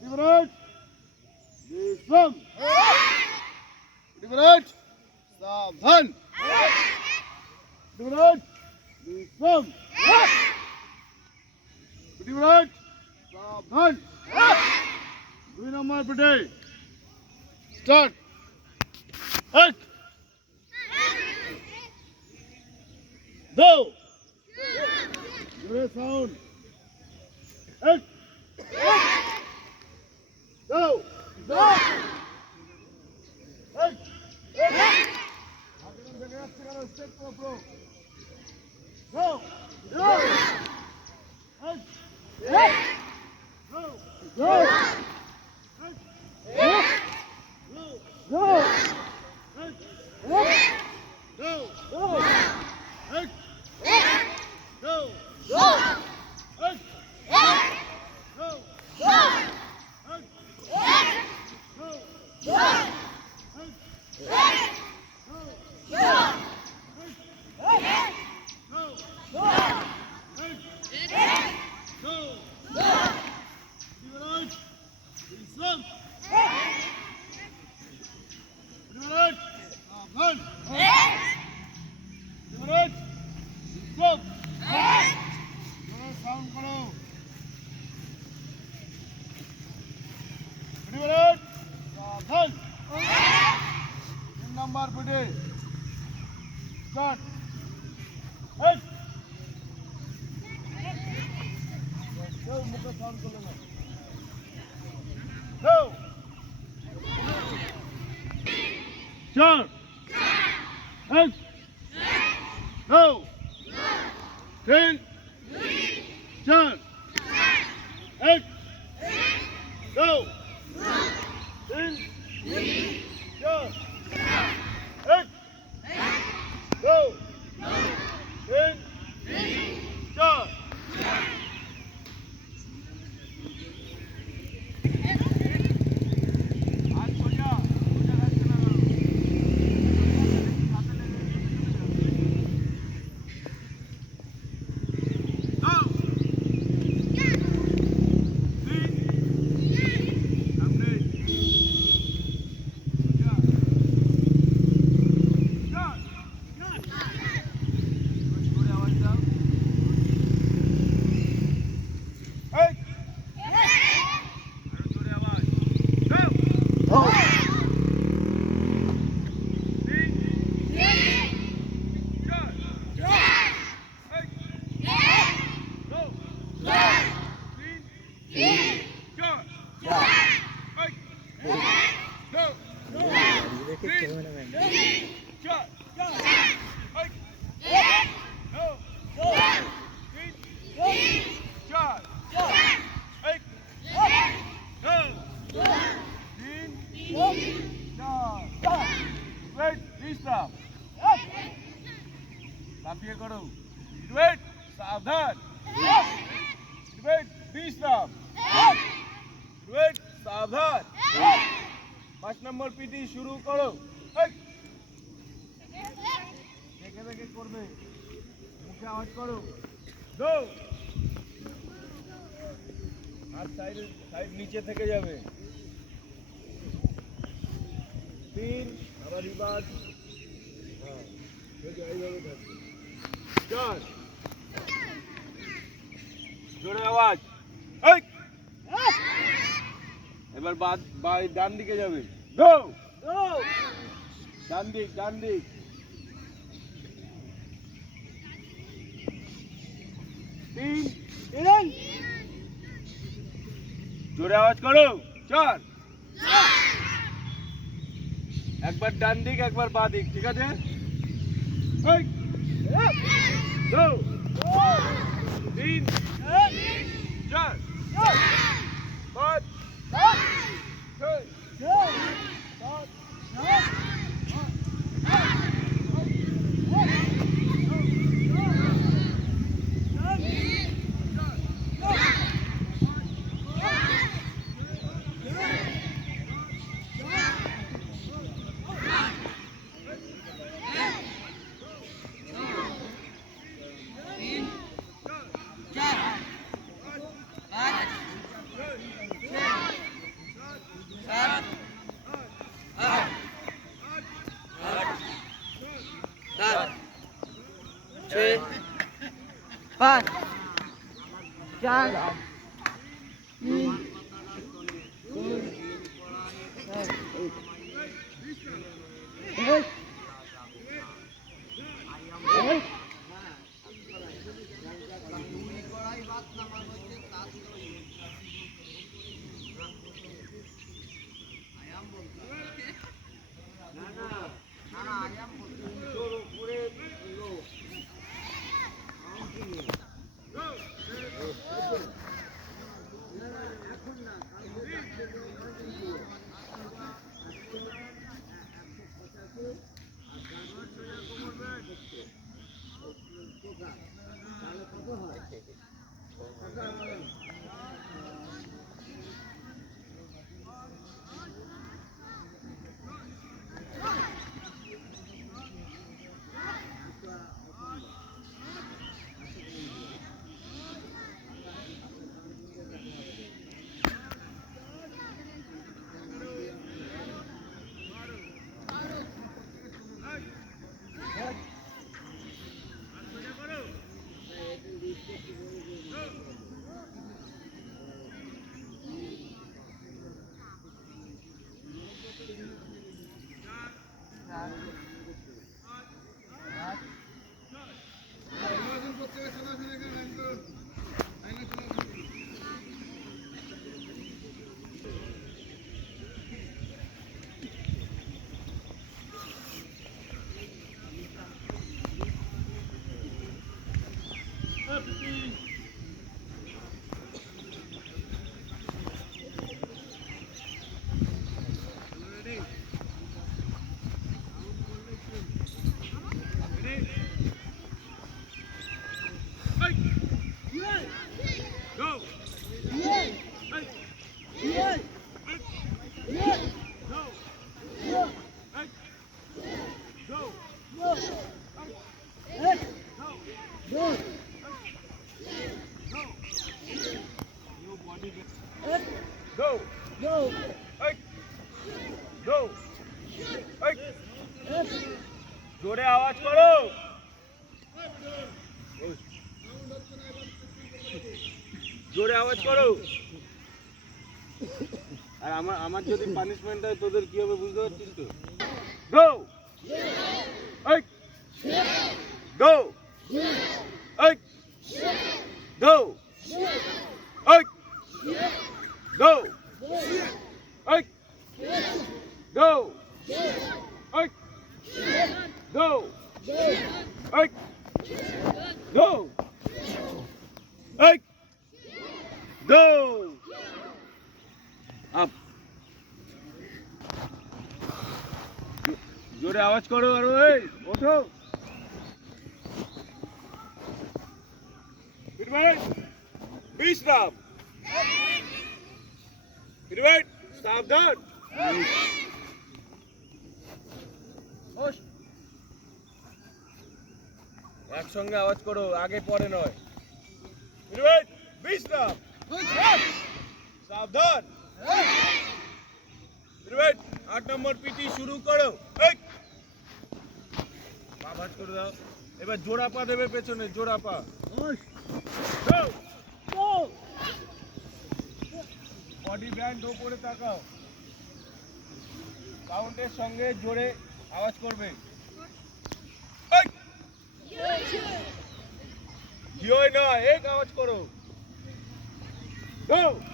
Liberate! Defend! Liberate! Savhan! Liberate! Defend! Liberate! Savhan! Three number per day. Start! Eight! Go! Give it a sound! এক হাতে থেকে যাচ্ছে কেন step করো Student, Jonathan. Team number today. Start. Hey. Go, mukha sound kolona. Go. Start. Hey. Go. Ten. Start. Hey. Go. He Look at Jordan and લાફીએ કરો wet સાવધાન wet બી stop wet સાવધાન পাঁচ নম্বর পিটি শুরু করো। দেখে দেখে করবে। মুখে আওয়াজ করো। দো। আর সাইড সাইড নিচে থেকে যাবে। তিন। আবার রিভার্স। হ্যাঁ এই এইভাবে চার। জোরে আওয়াজ। এই এবার বাদ বাই ডান দিকে যাবে গো ডান দিক ডান দিক তিন তিন জোরে আওয়াজ করো চার একবার ডান দিক একবার বাঁ দিক ঠিক আছে এই। গো তিন চার পাঁচ পাঁচ চার তিন দুই এক, Go! Go! Go! Go. Hey! Go! Hey! জোরে আওয়াজ করো জোরে আওয়াজ করো। আর আমার আমার যদি পানিশমেন্ট হয়, তোদের কি হবে বুঝতে পারছিস তো? গো go go go go go এই! Go go up. জোরে আওয়াজ করো আর এই ওঠো। পিরবেট বিশ্রাম পিরবেট সাবধান একসঙ্গে আওয়াজ করো আগে পরে নয়। বিশ্রাম সাবধান। আট নম্বর পিটি শুরু করো। আওয়াজ করে দাও। এবার জোড়া পা দেবে পেছনে, জোড়া পা। বডি ব্যান্ড ওপরে তাকাও। কাউন্টের সঙ্গে জোরে আওয়াজ করবে। এই! জিওই না, এক আওয়াজ করো। Go!